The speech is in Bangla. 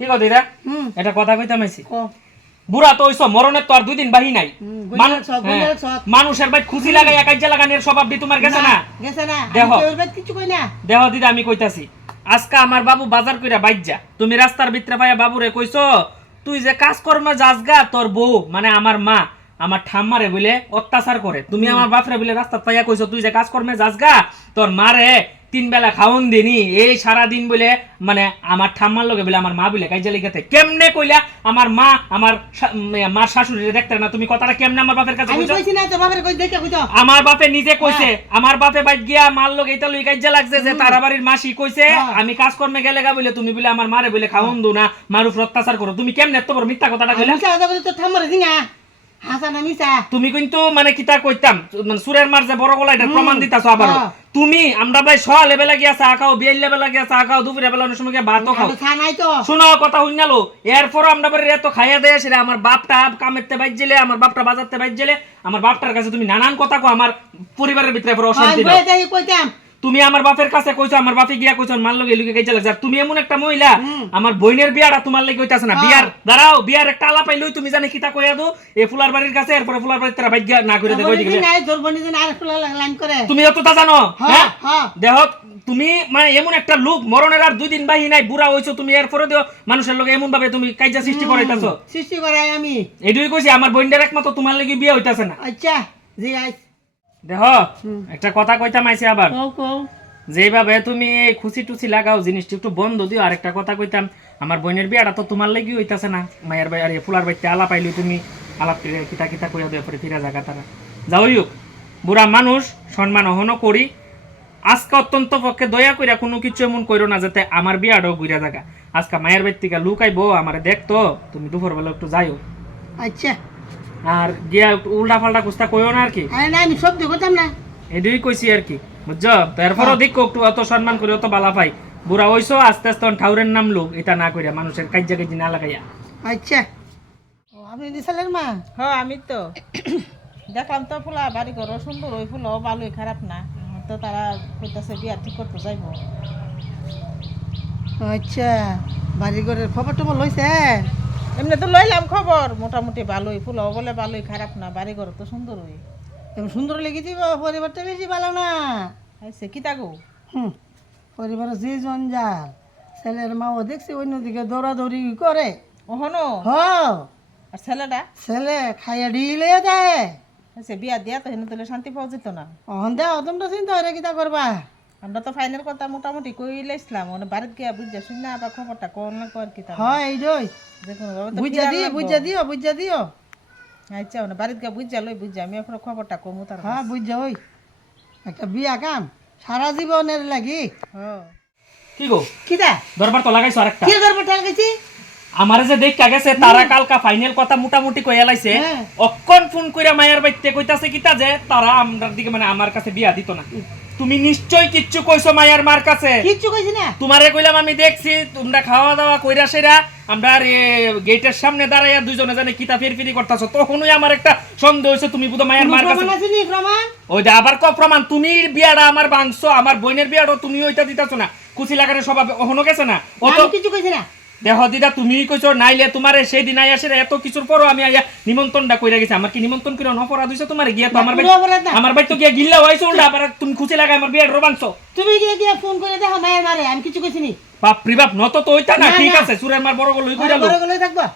কি কও দিদা এটা কথা কইতাম আইছি বুড়া তো হইছো মরণের তো আর 2 দিন বাহি নাই মানুষের ভাই খুশি লাগাই কাজে লাগানোর স্বভাব দি তোমার গেছে না দেখো কিছু কই না দেখো দিদা আমি কইতাছি আজকে আমার বাবু বাজার কইরা বাইজা তুমি রাস্তার ভিতরে পাইয়া বাবুরে কইছো তুই যে কাজ কর্মে যাসগা তোর বউ মানে আমার মা আমার ঠাম্মারে বলে অত্যাচার করে তুমি আমার বাপরে বলে রাস্তা পাইয়া কইছো তুই যে কাজ কর্মে যাসগা তোর মারে 3 বেলা খাওন দিনি এই সারা দিন বলে মানে আমার ঠাম্মার লগে বলে আমার মা বলে কাইজা লিগাতে কেমনে কইলা আমার মা আমার মার শাশুড়ি দেখতে না তুমি কথাটা কেমনে আমার বাপের কাছে কইছো আমি কইছি না তো বাপের কই দেখে কইতো আমার বাপে নিজে কইছে আমার বাপে বাইট গিয়া মার লগে এটা লই কাইজা লাগছে যে তারা বাড়ির মাসি কইছে আমি কাজ কর্মে গেলে গা বলে তুমি বলে আমার মারে বলে খাওন দো না মার উপর অত্যাচার করো তুমি কেমনে এত বড় মিথ্যা কথাটা কইলা মিথ্যা কথা কইতো তো ঠাম্মারে দিনা হাসানা মিছা তুমি কিন্তু মানে কিতা কইতাম মানে সুরের মার যে বড় গলা এটা প্রমাণ দিতাছো আবার তুমি আমরা ভাই সকাল লেভেলে গিয়া চা খাও বিয়ের লেভেলে গিয়া চা খাও দুপুরে বেলা অনেক সময় গিয়া ভাতও খাও নাই তো শুনো কথা হইনালো এরপর আমরা বাড়ি এত খাইয়া দেয় সেটা আমার বাপটা কামেরতে বাইজেলে আমার বাপটা বাজারতে বাইজেলে আমার বাপটার কাছে তুমি নানান কথা কো আমার পরিবারের ভিতরে পুরো অশান্তি দাও কইতাম তুমি আমার বাপের কাছে কইছো আমার বাপে গিয়া কইছো মান লগে লুকে কাইজা লাগছে তুমি এমন একটা মহিলা আমার বইনের বিয়াটা তোমার লাগি কইতাছ না বিয়ার দাঁড়াও বিয়ার একটা আলাপ পাইলই তুমি জানি কিতা কইয়া দো এই ফুলার বাড়ির কাছে এরপর ফুলার বাড়ির তারা বাইগা না করে দে কই দিবে নাই জোর বনি যে আর ফুলার লাইন করে তুমি যতটা জানো হ্যাঁ দেখো তুমি মানে এমন একটা লোক মরণের আর 2 দিন বাহি নাই বুড়া হইছো তুমি এরপরে দিও মানুষের লগে এমন ভাবে তুমি কাইজা সৃষ্টি করাইতাছো সৃষ্টি করাই আমি এডুই কইছি আমার বইনের একমাত্র তোমার লাগি বিয়ে হইতাছে না আচ্ছা জি আইস দেখো একটা কথা কইতাম আইছি আবার কও কও যেভাবে তুমি খুশি টুসি লাগাও জিনিসটা একটু বন্ধ দিও আর একটা কথা কইতাম আমার বোনের বিয়াটা তো তোমার লাগি হইতাছে না মায়ের ভাই আর ফুলার বাইতে আলাপ পাইলি তুমি আলাপ কিতা কিতা কইয়া দেওয়া পরে ফিরা জায়গা তারা যাওই হোক বুড়া মানুষ সম্মান অহনও করি আজকে অত্যন্ত পক্ষে দয়া কইরা কোনো কিছু এমন কইরো না যাতে আমার বিয়াটাও ঘুরা জায়গা আজকে মায়ের বাড়ি থেকে লুকাইবো আমার দেখতো তুমি দুপুর বেলা একটু যাইও আচ্ছা আর গিয়া উল্টা পাল্টা কুস্তা কইও না আর কি আরে না আমি সব দেখতাম না এডুই কইছি আর কি বুঝছো তারপরও দেখো একটু অত সম্মান করে অত বালা পাই বুড়া হইছো আস্তে আস্তে ঠাউরের নাম লোক এটা না কইরা মানুষের কাজ্জা কাজি না লাগাইয়া আচ্ছা আপনি দিছালেন মা হ্যাঁ আমি তো দেখলাম তো ফুলা বাড়ি ঘর সুন্দর ওই ফুলও ভালোই খারাপ না তো তারা কইতাছে বিয়া ঠিক করতে যাইব আচ্ছা বাড়ি ঘরের খবর টবর লইছে এমনি তো লইলাম খবর মোটামুটি ভালোই ফুলও বলে ভালোই খারাপ না বাড়ি ঘর তো সুন্দর ওই সুন্দর লেগে দিব পরিবারটা বেশি ভালো না আইছে কি তাগো পরিবার যে জঞ্জাল ছেলের মাও দেখছি অন্যদিকে দৌড়াদৌড়ি করে ওহনো হ আর ছেলেটা ছেলে খাইয়া ঢিলে দেয় আইছে বিয়া দিয়া তো হেন তাহলে শান্তি পাওয়া যেত না অহন দেও তোমরা চিন্তা করে কিতা করবা আমরা তো ফাইনাল কথা মোটামুটি কই লাইছিলাম মানে বাড়িতে গিয়া বুঝা শুন না আবার খবরটা কোন না কর কি তা হয় এই দই দেখুন বুঝা দিও আচ্ছা মানে বাড়িতে গিয়া বুঝা লই বুঝা আমি এখন খবরটা কমু তার হ্যাঁ বুঝা ওই একটা বিয়া কাম সারা জীবনের লাগি কি গো কিতা দরবার তো লাগাইছো আরেকটা কি দরবার লাগাইছি আমারে যে দেখা গেছে তারা কালকা ফাইনাল কথা মোটামুটি কইয়া লাইছে অক্ষণ ফোন কইরা মায়ের বাইতে কইতাছে কিতা যে তারা আমরার দিকে মানে আমার কাছে বিয়া দিত না তুমি নিশ্চয় কিচ্ছু কইছো মায়ের মার কাছে কিচ্ছু কইছি না তোমারে কইলাম আমি দেখছি তোমরা খাওয়া দাওয়া কইরা সেরা আমরা গেটের সামনে দাঁড়াইয়া দুইজনে জানে কিতা ফিরফিরি করতেছো তখনই আমার একটা সন্দেহ হইছে তুমি বুঝো মায়ের মার কাছে প্রমাণ ওই যে আবার প্রমাণ তুমি বিয়াটা আমার ভাঙছো আমার বোনের বিয়াটা তুমি ওইটা দিতাছো না কুচি লাগানোর স্বভাব এখনো গেছে না ও তো কিছু কইছি না দেখো দিদা তুমি কইছো নাইলে তোমার সেই দিন আইয়া সেরা এত কিছুর পরও আমি আইয়া নিমন্ত্রণটা কইরা গেছি আমার কি নিমন্ত্রণ করে অপরাধ হইছে তোমার গিয়া তো আমার বাড়ি তো গিয়া গিল্লা হইছে উল্টা আবার তুমি খুশি লাগাই আমার বিয়ের রোবাংছো তুমি গিয়া ফোন করে দেখো মায়ের মারে আমি কিছু কইছি নি বাপ রে বাপ নত তো ওইটা না ঠিক আছে সুরের মার বড় গলই কইরা বড় গলই থাকবা